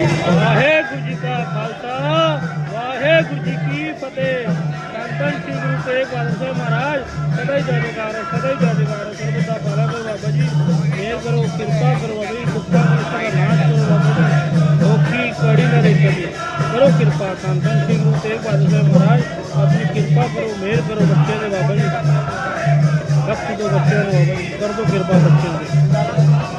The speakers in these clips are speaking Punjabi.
ਵਾਹਿਗੁਰੂ ਜੀ ਕਾ ਖਾਲਸਾ, ਵਾਹਿਗੁਰੂ ਜੀ ਕੀ ਫਤਿਹ। ਸੰਤਨ ਸਿੰਘ ਗੁਰੂ ਤੇਗ ਬਹਾਦਰ ਸਾਹਿਬ ਮਹਾਰਾਜ, ਸਦਾ ਹੀ ਜੈਕਾਰ ਸਦਾ ਹੀ ਜੈਕਾਰ ਹੈ। ਦਾ ਭਲਾ ਕਰੋ ਬਾਬਾ ਜੀ। ਮਿਹਰ ਕਰੋ, ਕਿਰਪਾ ਕਰੋ ਬਾਬਾ ਦੁੱਖਾਂ ਦਾ ਸਭ ਕਰੋ ਬਾਬਾ ਜੀ। ਔਖੀ ਕੜੀ ਨਾ ਦੇ ਕਰੋ ਕਿਰਪਾ। ਸੰਤਨ ਸਿੰਘ ਗੁਰੂ ਤੇਗ ਬਹਾਦਰ ਸਾਹਿਬ ਮਹਾਰਾਜ, ਆਪਣੀ ਕਿਰਪਾ ਕਰੋ ਮਿਹਰ ਕਰੋ ਬੱਚੇ ਦੇ ਬਾਬਾ ਜੀ। ਬਖਸ਼ ਦਿਓ ਬੱਚਿਆਂ ਨੂੰ ਬਾਬਾ ਜੀ। ਕਰ ਦਿਓ ਕਿਰਪਾ ਬੱਚੇ ਦੀ।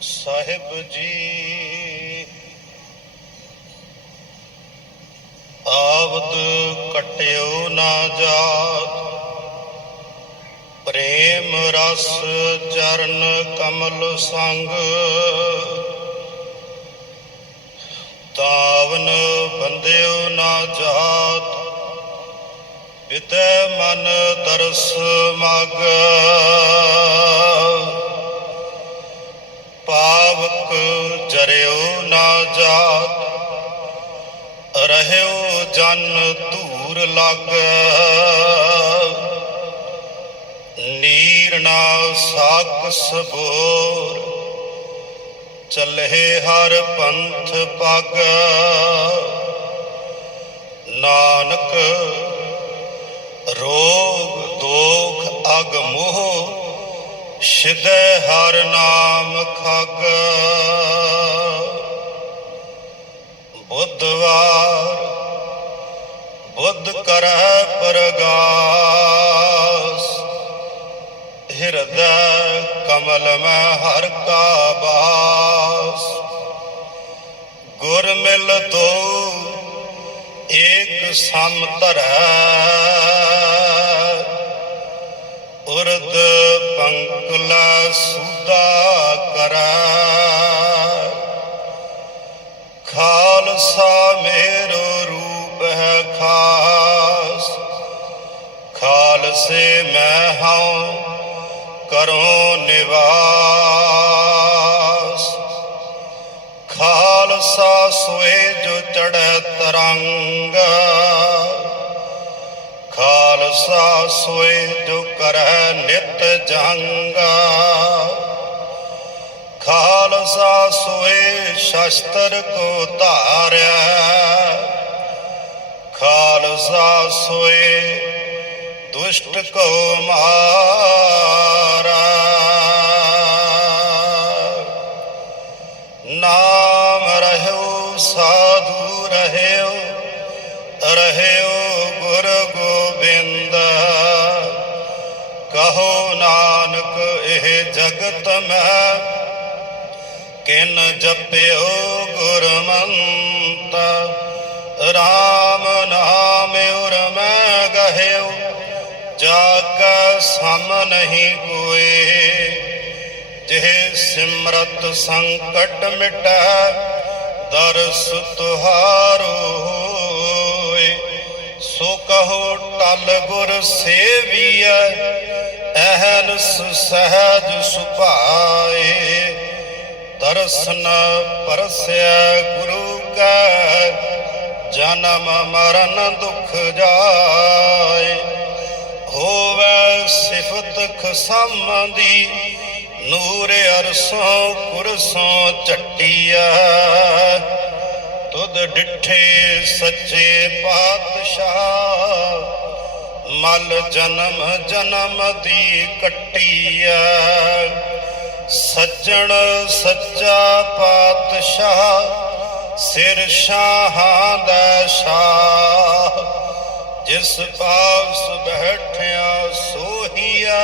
ਸਾਹਿਬ ਜੀ, ਆਵਦ ਕਟਿਓ ਨਾ ਜਾਤ, ਪ੍ਰੇਮ ਰਸ ਚਰਨ ਕਮਲ ਸੰਗ। ਤਾਵਨ ਬੰਦਿਓ ਨਾ ਜਾਤ ਪਿਤੈ ਮਨ ਤਰਸ ਮਗ। ਪਾਵਕ ਜਰਿਓ ਨਾ ਜਾਤ, ਰਹਿਓ ਜਨ ਧੂਰ ਲੱਗ। ਨੀਰ ਨਾ ਸਾਕ ਸਬੋਰ ਚੱਲੇ ਹਰ ਪੰਥ ਪਗ। ਨਾਨਕ ਰੋਗ ਦੋਖ ਅਗ ਮੋਹ ਸਿਧੈ ਹਰ ਨਾਮ ਖਗ। ਬੁੱਧਵਾਰ, ਬੁੱਧ ਕਰੈ ਪਰਗਾਸ। ਹਿਰਦੈ ਕਮਲ ਮੈਂ ਹਰ ਕਾ ਬਾਸ। ਗੁਰ ਮਿਲ ਤੋ ਏਕ ਸਮ ਧਰੈ। ਉਰਦ ਪੰਕਲਾ ਸੁਦਾ ਕਰੈ। ਖਾਲਸਾ ਮੇਰੋ ਰੂਪ ਹੈ ਖਾਸ। ਖਾਲਸੇ ਮੈਂ ਹਉ ਕਰੋ ਨਿਵਾਸ। ਖਾਲਸਾ ਸੋਏ ਜੋ ਚੜੈ ਤਰੰਗ। ਖਾਲਸਾ ਸੋਏ ਜੋ ਕਰੈ ਨਿਤ ਜੰਗ। ਖਾਲਸਾ ਸੋਏ ਸ਼ਸਤਰ ਕੋ ਧਾਰਿਆ। ਖਾਲਸਾ ਸੋਏ ਦੁਸ਼ਟ ਕੋ ਮਾਰਾ ਜਗਤ ਕਿਨ ਜਪਿਓ ਗੁਰਮੰਤ। RAM ਨਾਮ ਉਰ ਮੈਂ ਗਹਿਓ। ਜਾ ਕੈ ਸਮ ਨਹੀਂ ਕੋਏ ਜਿਹ ਸਿਮਰਤ ਸੰਕਟ ਮਿਟੈ, ਦਰਸ ਤੁਹਾਰੋ ਹੋਏ। ਸੋ ਕਹੋ ਟਲ ਗੁਰ ਸੇਵੀਐ। ਅਹਨਸ ਸਹਜ ਸੁਭਾਏ ਦਰਸ਼ਨ ਪਰਸੈ ਗੁਰੂ ਕੈ, ਜਨਮ ਮਰਨ ਦੁਖ ਜਾਏ। ਹੋਵੇ ਸਿਫਤ ਖਸਮ ਦੀ ਨੂਰ ਅਰਸੋਂ ਕੁਰਸੋਂ ਚੱਟੀਆ ਤੁਧ ਡਿਠੇ ਸੱਚੇ ਪਾਤਸ਼ਾਹ ਮਲ ਜਨਮ ਜਨਮ ਦੀ ਕੱਟੀ ਕੱਟੀਆ ਸੱਜਣ ਸੱਚਾ ਪਾਤਸ਼ਾਹ, ਸਿਰ ਸ਼ਾਹਾਂ ਦਾ ਸ਼ਾਹ। ਜਿਸ ਪਾਸ ਬੈਠਿਆ ਸੋਹੀਆ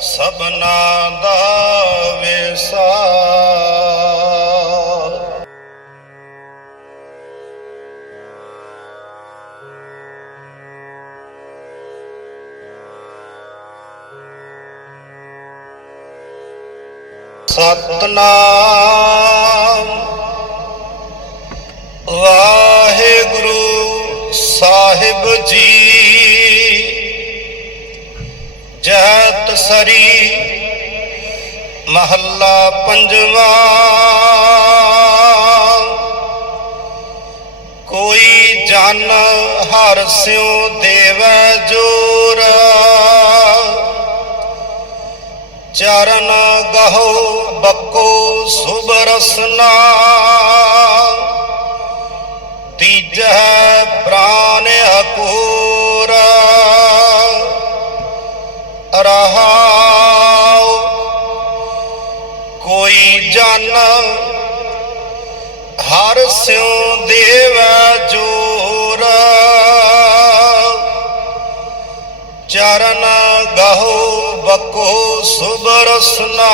ਸਭਨਾ ਦਾ ਵੇਸਾ ਸਤਨਾਮ ਵਾਹਿਗੁਰੂ ਸਾਹਿਬ ਜੀ ਜਹਤ ਸਰੀ ਮਹੱਲਾ ਪੰਜਵਾ। ਕੋਈ ਜਨ ਹਰ ਸਿਉ ਦੇਵੈ ਜੋਰ। ਚਰਨ ਗਹੋ ਬੱਕੋ ਸੁਭ ਰਸਨਾ। ਤੀਜੈ ਪ੍ਰਾਨ ਅਕੂਰ ਰਹਾਉ ਕੋਈ ਜਨ, ਹਰ ਸਿਉ ਦੇਵ ਜੋਰ। ਚਰਨ ਬਕੋ ਸੁਭ ਰਸਨਾ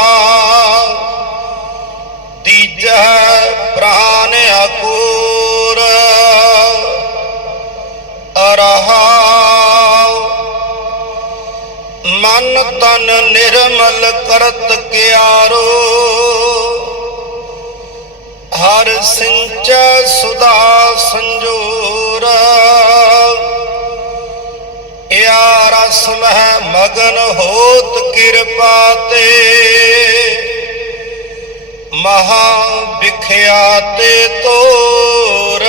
ਤੀਜੈ ਪ੍ਰਾਨ ਅਕੂਰ। ਅਰਹਾਉ, ਮਨ ਤਨ ਨਿਰਮਲ ਕਰਤ ਕਿਆਰੋ। ਹਰ ਸਿੰਚੈ ਸੁਦਾ ਸੰਜੋਰ। ਯਾ ਰਸ ਮਹਿ ਮਗਨ ਹੋਤ ਕਿਰਪਾ ਤੇ। ਮਹਾ ਵਿਖਿਆ ਤੇ ਤੋਰ।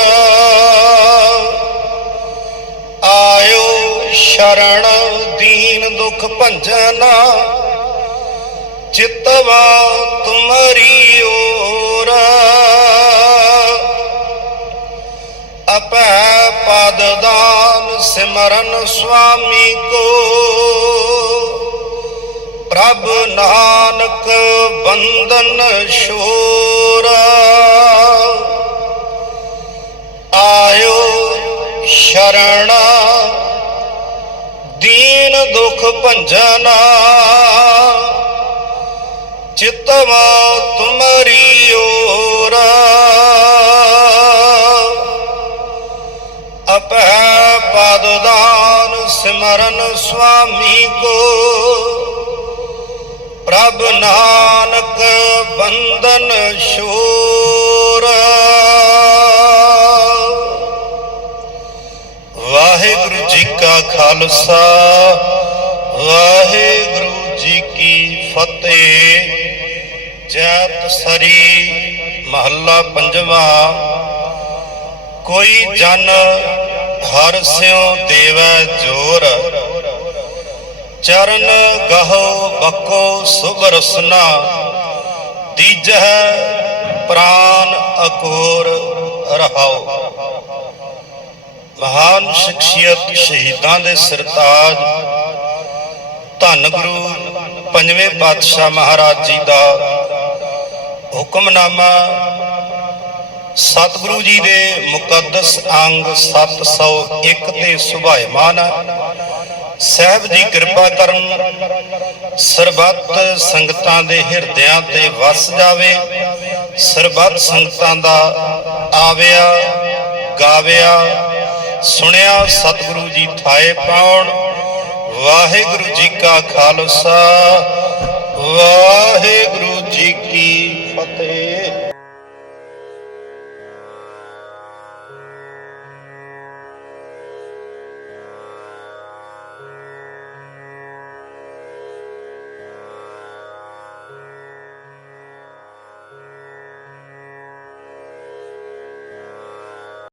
ਆਇਓ ਸ਼ਰਣ ਦੀਨ ਦੁਖ ਭੰਜਨਾ। ਚਿਤਵਾ ਤੁਮਰੀ ਓਰਾ। ਅਪੈ ਪਦ ਦਾਨ ਸਿਮਰਨ ਸੁਆਮੀ ਕੋ। ਪ੍ਰਭ ਨਾਨਕ ਬੰਦਨ ਸ਼ੋਰ ਆਇਓ ਸ਼ਰਣ। ਦੀਨ ਦੁਖ ਭੰਜਨਾ। ਚਿਤਵਾ ਤੁਮਰੀ ਓਰਾ। ਅਪੈ ਪਦ ਦਾਨ ਸਿਮਰਨ ਸੁਆਮੀ ਕੋ। ਪ੍ਰਭ ਨਾਨਕ ਬੰਧਨ ਸ਼ੋਰ ਵਾਹਿਗੁਰੂ ਜੀ ਕਾ ਖਾਲਸਾ, ਵਾਹਿਗੁਰੂ ਜੀ ਕੀ ਫਤਿਹ। ਜੈਤ ਸਰੀ ਮਹੱਲਾ ਪੰਜਵਾ। ਕੋਈ ਜਨ ਹਰ ਸਿਉ ਦੇਵੈ ਜੋਰ। ਚਰਨ ਗਹੋ ਬਕੋ ਸੁਭ ਰਸਨਾ। ਦੀਜਹਿ ਪ੍ਰਾਨ ਅਕੋਰ ਰਹਾਉ। ਮਹਾਨ ਸ਼ਖਸੀਅਤ ਸ਼ਹੀਦਾਂ ਦੇ ਸਰਤਾਜ। ਧੰਨ ਗੁਰੂ ਪੰਜਵੇਂ ਪਾਤਸ਼ਾਹ ਮਹਾਰਾਜ ਜੀ ਦਾ ਹੁਕਮਨਾਮਾ ਸਤਿਗੁਰੂ ਜੀ ਦੇ ਮੁਕੱਦਸ ਅੰਗ 701 ਤੇ ਸੁਭਾਇਮਾਨ ਸਹਿਬ ਜੀ ਕਿਰਪਾ ਕਰਨ ਸਰਬੱਤ ਸੰਗਤਾਂ ਦੇ ਹਿਰਦਿਆਂ ਤੇ ਵਸ ਜਾਵੇ, ਸਰਬੱਤ ਸੰਗਤਾਂ ਦਾ ਆਵਿਆ, ਗਾਵਿਆ, ਸੁਣਿਆ ਸਤਿਗੁਰੂ ਜੀ ਥਾਏ ਪਾਉਣ। ਵਾਹਿਗੁਰੂ ਜੀ ਕਾ ਖਾਲਸਾ, ਵਾਹਿਗੁਰੂ ਜੀ ਕੀ ਫਤਿਹ।